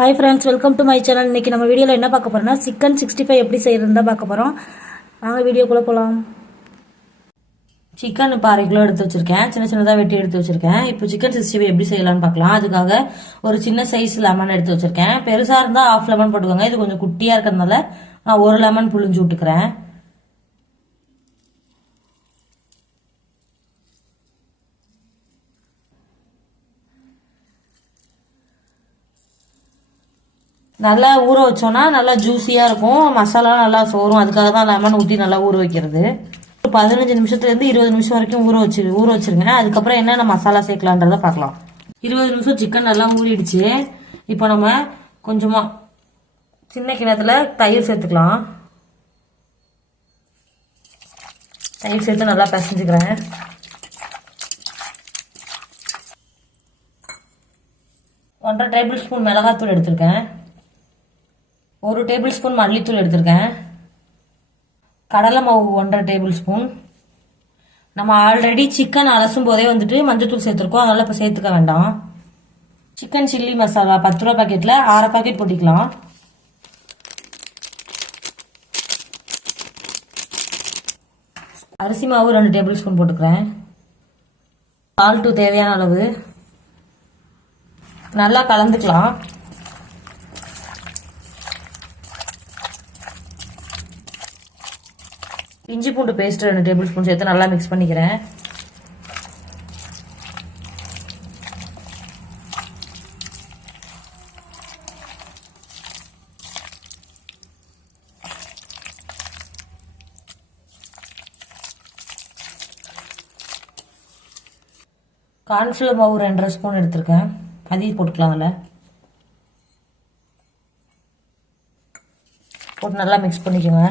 Hi friends, welcome to my channel. இன்றைக்கி நம்ம வீடியோவில் என்ன பார்க்க போகிறோம்னா சிக்கன் 65 எப்படி செய்யறதுன்னு தான் பார்க்க போகிறோம். நாங்கள் வீடியோக்குள்ளே போகலாம். சிக்கன் இப்போ 1/2 கிலோ எடுத்து வச்சுருக்கேன். சின்ன சின்னதாக வெட்டி எடுத்து வச்சுருக்கேன். இப்போ சிக்கன் 65 எப்படி செய்யலாம்னு பார்க்கலாம். அதுக்காக ஒரு சின்ன சைஸ் லெமன் எடுத்து வச்சுருக்கேன். பெருசாக இருந்தால் 1/2 லெமன் போட்டுக்கோங்க. இது கொஞ்சம் குட்டியாக இருக்கிறதுனால நான் 1 லெமன் புழிஞ்சு விட்டுக்கிறேன். நல்லா ஊற வச்சோன்னா நல்லா ஜூஸியாக இருக்கும், மசாலாலாம் நல்லா சோறும். அதுக்காக தான் லெமன் ஊற்றி நல்லா ஊற வைக்கிறது. ஒரு 15 நிமிஷத்துலேருந்து 20 நிமிஷம் வரைக்கும் ஊற வச்சிருங்க. அதுக்கப்புறம் என்னென்ன மசாலா சேர்க்கலான்றத பார்க்கலாம். 20 நிமிஷம் சிக்கன் நல்லா ஊறிடுச்சு. இப்போ நம்ம கொஞ்சமாக சின்ன கிணத்துல தயிர் சேர்த்துக்கலாம். தயிர் சேர்த்து நல்லா பிசைஞ்சுக்கிறேன். ஒன்றரை டேபிள் ஸ்பூன் மிளகாத்தூள் எடுத்திருக்கேன். 1 டேபிள் ஸ்பூன் மல்லித்தூள் எடுத்திருக்கேன். கடலை மாவு 1.5 டேபிள் ஸ்பூன். நம்ம ஆல்ரெடி சிக்கன் அலசும் போதே வந்துட்டு மஞ்சத்தூள் சேர்த்துருக்கோம், அதனால இப்போ சேர்த்துக்க வேண்டாம். சிக்கன் சில்லி மசாலா 10 ரூபா பாக்கெட்டில் 1/2 பாக்கெட் போட்டிக்கலாம். அரிசி மாவு 2 டேபிள் ஸ்பூன் போட்டுக்கிறேன். சால்ட்டு தேவையான அளவு. நல்லா கலந்துக்கலாம். இஞ்சி பூண்டு பேஸ்ட் 2 டேபிள் ஸ்பூன் சேர்த்து நல்லா மிக்ஸ் பண்ணிக்கிறேன். கார்ன்ஃப்ளவர் மாவு 2.5 ஸ்பூன் எடுத்திருக்கேன். அதையும் போட்டுக்கலாம். அதில் போட்டு நல்லா மிக்ஸ் பண்ணிக்கோங்க.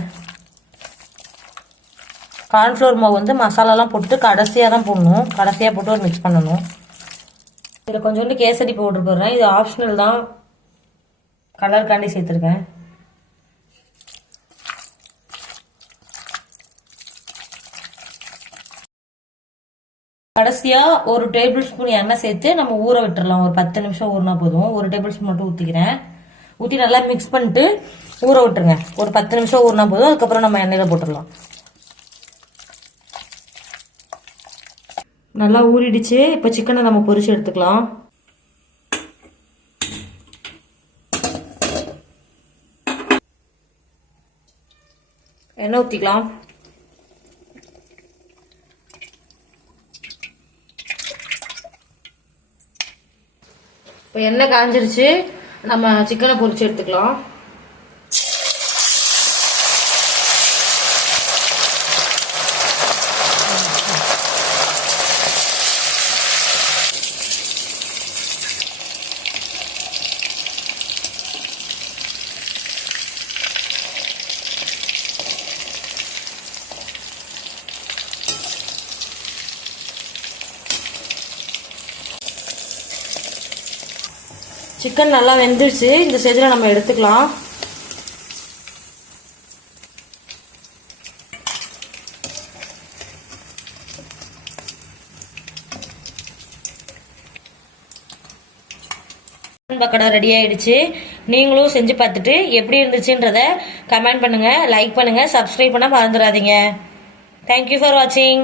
கார்ன்ஃப்ளவர் மாவு வந்து மசாலாலாம் போட்டு கடைசியாக தான் போடணும். கடைசியாக போட்டு ஒரு மிக்ஸ் பண்ணணும். இதில் கொஞ்சோண்டு கேசரி பவுடர் போடுறேன். இது ஆப்ஷனல் தான், கலருக்காண்டி சேர்த்துருக்கேன். கடைசியாக 1 டேபிள் ஸ்பூன் எண்ணெய் சேர்த்து நம்ம ஊற விட்டுறலாம். ஒரு 10 நிமிஷம் ஊறினா போதும். 1 டேபிள் ஸ்பூன் மட்டும் ஊற்றிக்கிறேன். ஊற்றி நல்லா மிக்ஸ் பண்ணிட்டு ஊற விட்டுருங்க. ஒரு 10 நிமிஷம் ஊறினா போதும். அதுக்கப்புறம் நம்ம எண்ணெயில் போட்டுடலாம். நல்லா ஊறிடுச்சு. இப்போ சிக்கனை நம்ம பொரிச்சு எடுத்துக்கலாம். எண்ணெய் ஊற்றிக்கலாம். இப்போ எண்ணெய் காஞ்சிருச்சு. நம்ம சிக்கனை பொரிச்சு எடுத்துக்கலாம். சிக்கன் நல்லா வெந்துருச்சு. இந்த ஸ்டேஜில் நம்ம எடுத்துக்கலாம். பக்கடா ரெடி ஆயிடுச்சு. நீங்களும் செஞ்சு பார்த்துட்டு எப்படி இருந்துச்சுன்றத கமெண்ட் பண்ணுங்க, லைக் பண்ணுங்க, சப்ஸ்கிரைப் பண்ண மறந்துடாதீங்க. தேங்க்யூ ஃபார் வாட்சிங்.